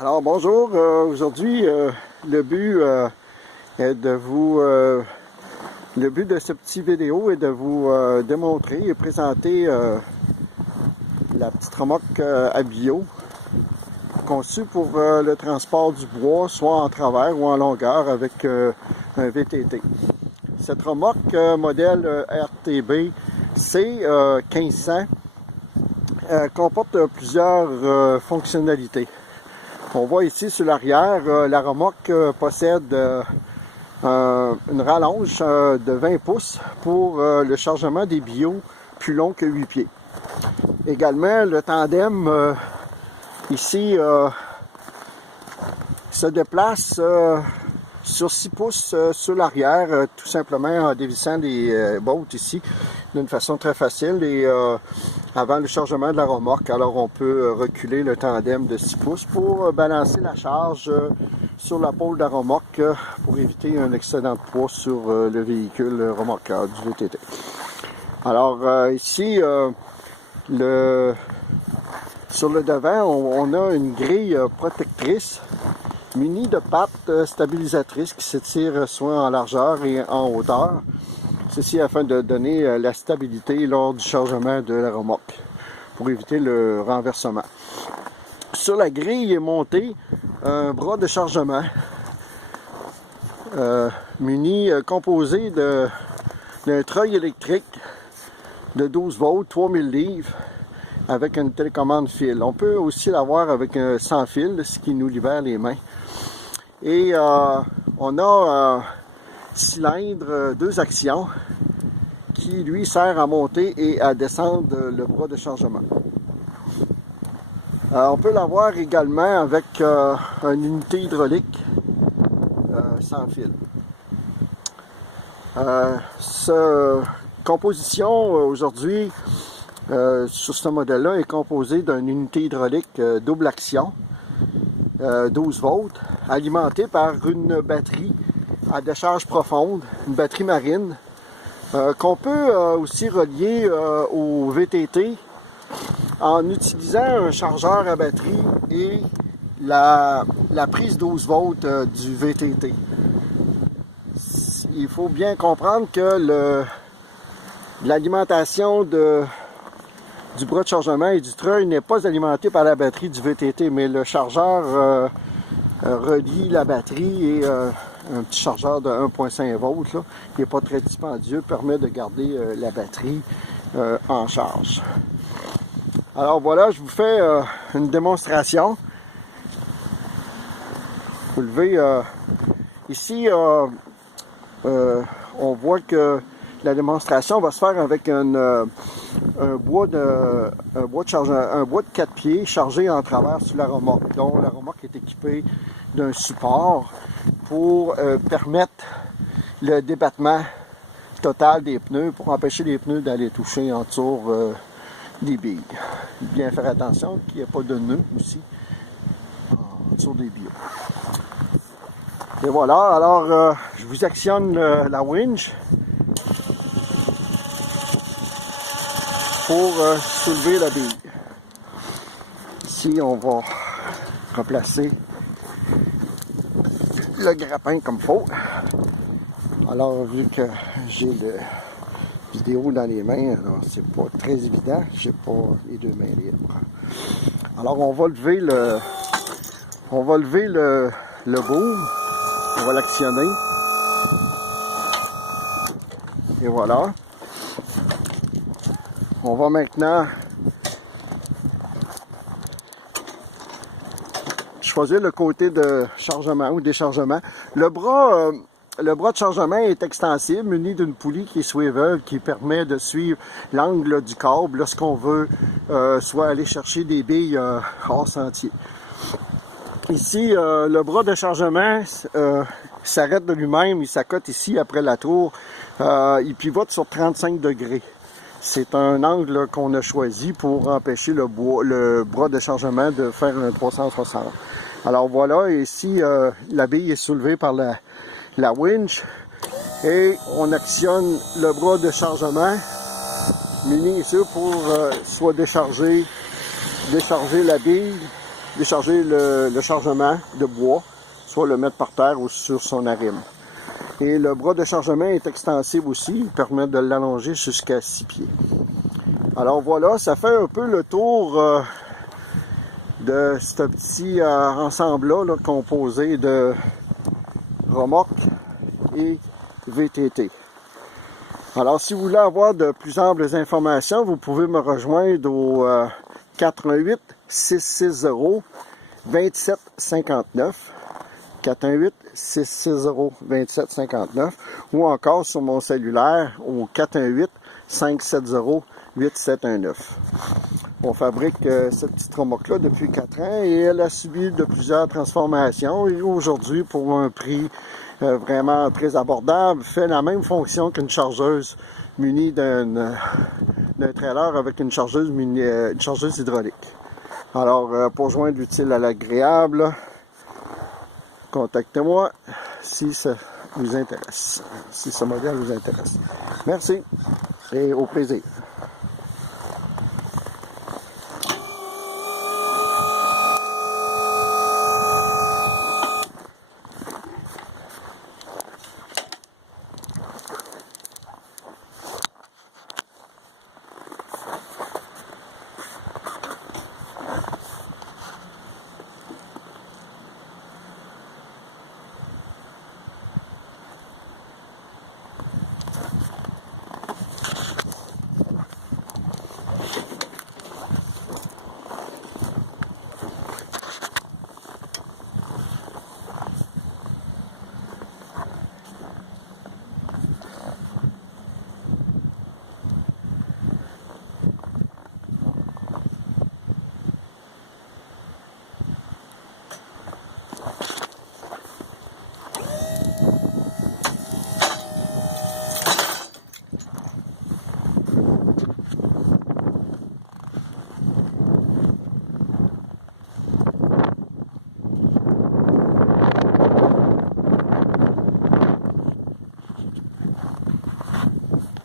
Alors bonjour, aujourd'hui le but est de vous le but de ce petit vidéo est de vous démontrer et présenter la petite remorque à bio conçue pour le transport du bois, soit en travers ou en longueur avec un VTT. Cette remorque modèle RTB C1500 comporte plusieurs fonctionnalités. On voit ici sur l'arrière, la remorque possède une rallonge de 20 pouces pour le chargement des bio plus long que 8 pieds. Également, le tandem ici se déplace sur 6 pouces sur l'arrière, tout simplement en dévissant des bottes ici d'une façon très facile et avant le chargement de la remorque. Alors on peut reculer le tandem de 6 pouces pour balancer la charge sur la pôle de la remorque pour éviter un excédent de poids sur le véhicule remorqueur du VTT. Alors ici, sur le devant, on a une grille protectrice munie de pattes stabilisatrices qui s'étirent soit en largeur et en hauteur. Ceci afin de donner la stabilité lors du chargement de la remorque pour éviter le renversement. Sur la grille est monté un bras de chargement composé d'un treuil électrique de 12 volts, 3000 livres avec une télécommande fil. On peut aussi l'avoir avec un sans fil, ce qui nous libère les mains. Et on a un cylindre 2 actions qui lui sert à monter et à descendre le bras de chargement. On peut l'avoir également avec une unité hydraulique sans fil. Cette composition aujourd'hui sur ce modèle-là est composée d'une unité hydraulique double action 12 volts alimentée par une batterie à décharge profonde, une batterie marine qu'on peut aussi relier au VTT en utilisant un chargeur à batterie et la prise 12 volts du VTT. Il faut bien comprendre que l'alimentation du bras de chargement et du treuil n'est pas alimenté par la batterie du VTT, mais le chargeur relie la batterie et un petit chargeur de 1,5 volts là, qui n'est pas très dispendieux, permet de garder la batterie en charge. Alors voilà, je vous fais une démonstration. Vous levez ici, on voit que la démonstration va se faire avec un bois de 4 pieds chargé en travers sur la remorque. Donc la remorque est équipée d'un support pour permettre le débattement total des pneus, pour empêcher les pneus d'aller toucher en dessous des billes. Bien faire attention qu'il n'y ait pas de nœud aussi en dessous des billes. Et voilà, alors je vous actionne la winch pour soulever la bille. Ici, on va replacer le grappin comme il faut. Alors, vu que j'ai le vidéo dans les mains, alors c'est pas très évident, j'ai pas les deux mains libres. Alors, on va lever le boom, on va l'actionner. Et voilà. On va maintenant choisir le côté de chargement ou déchargement. Le bras de chargement est extensible, muni d'une poulie qui est swivel, qui permet de suivre l'angle du câble lorsqu'on veut soit aller chercher des billes hors sentier. Ici, le bras de chargement s'arrête de lui-même, il s'accote ici après la tour, il pivote sur 35 degrés. C'est un angle qu'on a choisi pour empêcher le bras de chargement de faire un 360. Alors voilà, ici la bille est soulevée par la winch et on actionne le bras de chargement muni ici pour soit décharger la bille décharger le chargement de bois, soit le mettre par terre ou sur son arime. Et le bras de chargement est extensible aussi, il permet de l'allonger jusqu'à 6 pieds. Alors voilà, ça fait un peu le tour de ce petit ensemble-là composé de remorque et VTT. Alors si vous voulez avoir de plus amples informations, vous pouvez me rejoindre au 418 660 2759 418 660 2759 ou encore sur mon cellulaire au 418 570 8719. On fabrique cette petite remorque-là depuis 4 ans et elle a subi de plusieurs transformations et aujourd'hui, pour un prix vraiment très abordable, fait la même fonction qu'une chargeuse munie d'un trailer avec une chargeuse hydraulique. Alors, pour joindre l'utile à l'agréable, contactez-moi si ça vous intéresse, si ce modèle vous intéresse. Merci et au plaisir.